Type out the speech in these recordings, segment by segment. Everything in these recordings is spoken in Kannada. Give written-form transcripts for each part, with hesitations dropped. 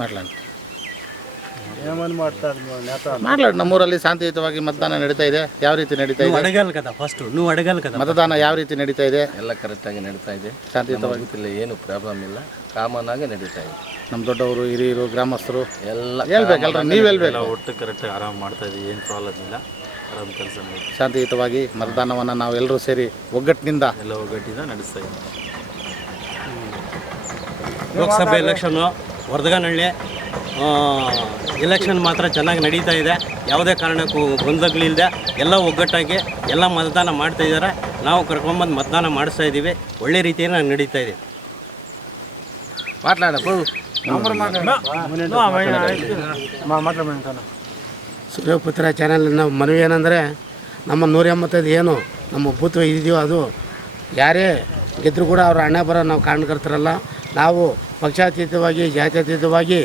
ಮಾట్లాಡಿ. ನಮ್ಮೂರಲ್ಲಿ ಶಾಂತಿಯುತವಾಗಿ ಮತದಾನ ನಡೀತಾ ಇದೆ. ಯಾವ ರೀತಿ ನಡೀತಾ ಇದೆ? ಮತದಾನ ಯಾವ ರೀತಿ ನಡೀತಾ ಇದೆ? ಎಲ್ಲ ಕರೆಕ್ಟಾಗಿ ನಡೀತಾ ಇದೆ. ಶಾಂತಿಯುತವಾಗಿ ಏನು ಪ್ರಾಬ್ಲಮ್ ಇಲ್ಲ, ಕಾಮನ್ ಆಗಿ ನಡೀತಾ ಇದೆ. ನಮ್ಮ ದೊಡ್ಡವರು, ಹಿರಿಯರು, ಗ್ರಾಮಸ್ಥರು ಎಲ್ಲ ಹೇಳ್ಬೇಕಲ್ರ, ನೀವು ಹೇಳ್ಬೇಕು. ಒಟ್ಟು ಕರೆಕ್ಟಾಗಿ ಆರಾಮ್ ಮಾಡ್ತಾ ಇದ್ದೀವಿ, ಏನು ಪ್ರಾಬ್ಲಮ್ ಇಲ್ಲ, ಆರಾಮ್ ಕೆಲಸ ಮಾಡಿ ಶಾಂತಿಯುತವಾಗಿ ಮತದಾನವನ್ನು ನಾವು ಎಲ್ಲರೂ ಸೇರಿ ಒಗ್ಗಟ್ಟಿನಿಂದ ನಡೆಸ್ತಾ ಇದ್ದೀವಿ. ಲೋಕಸಭೆ ಎಲೆಕ್ಷನ್ನು ವರದಗಾನಹಳ್ಳಿ ಎಲೆಕ್ಷನ್ ಮಾತ್ರ ಚೆನ್ನಾಗಿ ನಡೀತಾ ಇದೆ. ಯಾವುದೇ ಕಾರಣಕ್ಕೂ ಗೊಂದಲಗಳಿಲ್ಲದೆ ಎಲ್ಲ ಒಗ್ಗಟ್ಟಾಗಿ ಎಲ್ಲ ಮತದಾನ ಮಾಡ್ತಾ ಇದ್ದಾರೆ. ನಾವು ಕರ್ಕೊಂಬಂದು ಮತದಾನ ಮಾಡಿಸ್ತಾ ಇದ್ದೀವಿ. ಒಳ್ಳೆ ರೀತಿಯಲ್ಲಿ ನಡೀತಾ ಇದೆ. ಸೂರ್ಯಪುತ್ರ ಚಾನಲ್ ನಾವು ಮನವಿ ಏನಂದರೆ, ನಮ್ಮ 185 ಏನು ನಮ್ಮ ಬೂತ್ ಇದೆಯೋ ಅದು ಯಾರೇ ಗೆದ್ದರೂ ಕೂಡ ಅವ್ರ ಹಣೆ ಬರೋ ನಾವು ಕಾರಣಕರ್ತರಲ್ಲ. ನಾವು ಪಕ್ಷಾತೀತವಾಗಿ, ಜಾತ್ಯತೀತವಾಗಿ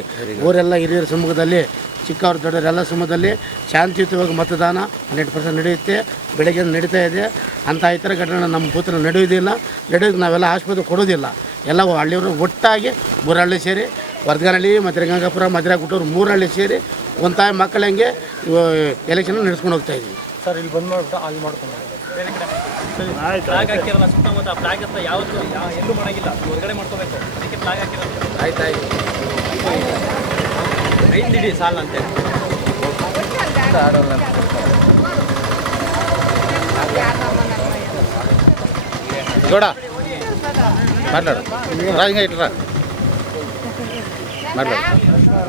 ಊರೆಲ್ಲ ಹಿರಿಯರ ಸಮ್ಮುಖದಲ್ಲಿ, ಚಿಕ್ಕವ್ರ ದೊಡ್ಡವರೆಲ್ಲ ಸಮ್ಮುಖದಲ್ಲಿ ಶಾಂತಿಯುತವಾಗಿ ಮತದಾನ 100% ನಡೆಯುತ್ತೆ. ಬೆಳಗ್ಗೆ ನಡೀತಾ ಇದೆ. ಅಂಥ ಇತರ ಘಟನೆ ನಮ್ಮ ಬೂತ್ನಲ್ಲಿ ನಡೆಯೋದಿಲ್ಲ. ನಡೆಯೋದು ನಾವೆಲ್ಲ ಆಸ್ಪತ್ರೆ ಕೊಡೋದಿಲ್ಲ. ಎಲ್ಲ ಹಳ್ಳಿಯವರು ಒಟ್ಟಾಗಿ 3 ಹಳ್ಳಿ ಸೇರಿ, ವರದಗಾನಹಳ್ಳಿ, ಮಧುರೆ ಗಂಗಾಪುರ, ಮಧುರೆ ಗುಟ್ಟೂರು 3 ಹಳ್ಳಿ ಸೇರಿ ಒಂದು ತಾಯಿ ಮಕ್ಕಳಂಗೆ ಎಲೆಕ್ಷನ್ ನಡೆಸ್ಕೊಂಡು ಹೋಗ್ತಾ ಇದ್ದೀವಿ. ಸರ್ ಇಲ್ಲಿ ಬಂದು ಮಾಡ್ಬಿಟ್ಟು ಅಲ್ಲಿ ಮಾಡ್ಕೊಂಡು ಫ್ಲಾಗ್ ಹಾಕಿರಲ್ಲ, ಸುತ್ತಮುತ್ತ ಫ್ಲಾಗ್ ಹತ್ರ ಯಾವತ್ತೂ ಎಲ್ಲೂ ಮಾಡೋಂಗಿಲ್ಲ, ಹೊರಗಡೆ ಮಾಡ್ಕೋಬೇಕು. ಅದಕ್ಕೆ ಫ್ಲಾಗ್ ಹಾಕಿರೋದು. ಆಯ್ತಾಯ್ತು, 5 ಇಡಿ ಸಾಲ ಅಂತೇಳಿ ಆಡೋಲ್ಲ. ಗೌಡ ಮಾತಾಡು, ರಾಜಂಗ ಇಟ್ರ ಮಾತಾಡು.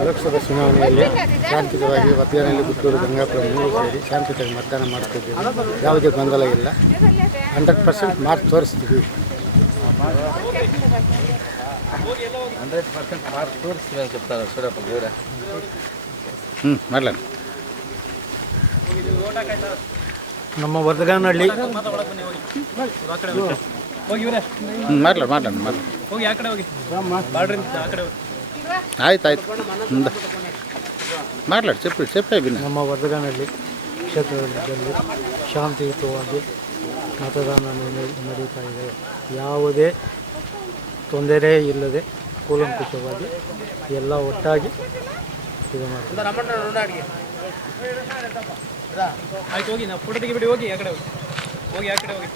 ಲೋಕಸಭಾ ಚುನಾವಣೆಯಲ್ಲಿ ಶಾಂತಿಯುತವಾಗಿ ವರದಗಾನಹಳ್ಳಿ, ಗುಟ್ಟೂರು, ಗಂಗಾಪುರ 3 ಸೇರಿ ಶಾಂತಿಯುತವಾಗಿ ಮತದಾನ ಮಾಡ್ತಿದ್ದೀವಿ. ಯಾವುದೇ ಗೊಂದಲ ಇಲ್ಲ. 100% ಮಾರ್ಕ್ಸ್ ತೋರಿಸ್ತೀವಿ. 100% ಮಾರ್ಕ್ಸ್ ತೋರಿಸ್ತೀವಿ ಅಂತ చెప్తారు ಸೂರಪ್ಪ ಗೌಡ. ಮಾತಾಡು. ನಮ್ಮ ವರದಗಾನಹಳ್ಳಿ ಮಾತಾಡು. ಹೋಗಿ ಆ ಕಡೆ ಹೋಗಿ, ಬಾಡ್ರಿ ಆ ಕಡೆ ಹೋಗಿ. ಆಯ್ತು ಮಾತಾಡು, చెప్పే ಬಿನ್ನ. ನಮ್ಮ ವರದಗಾನಹಳ್ಳಿ ಕ್ಷೇತ್ರದಲ್ಲಿ ಶಾಂತಿಯುತವಾಗಿ ಮತದಾನ ನಡೀತಾ ಇದೆ. ಯಾವುದೇ ತೊಂದರೆ ಇಲ್ಲದೆ ಕೂಲಂಕುಷವಾಗಿ ಎಲ್ಲ ಒಟ್ಟಾಗಿ ಇದು ಮಾಡ್ತೀವಿ. ಆಯ್ತು, ಹೋಗಿ ನಾವು ಫೋಟೋ ತೆಗಿಬಿಡಿ. ಹೋಗಿ ಆ ಕಡೆ ಹೋಗಿ, ಆ ಕಡೆ ಹೋಗಿ.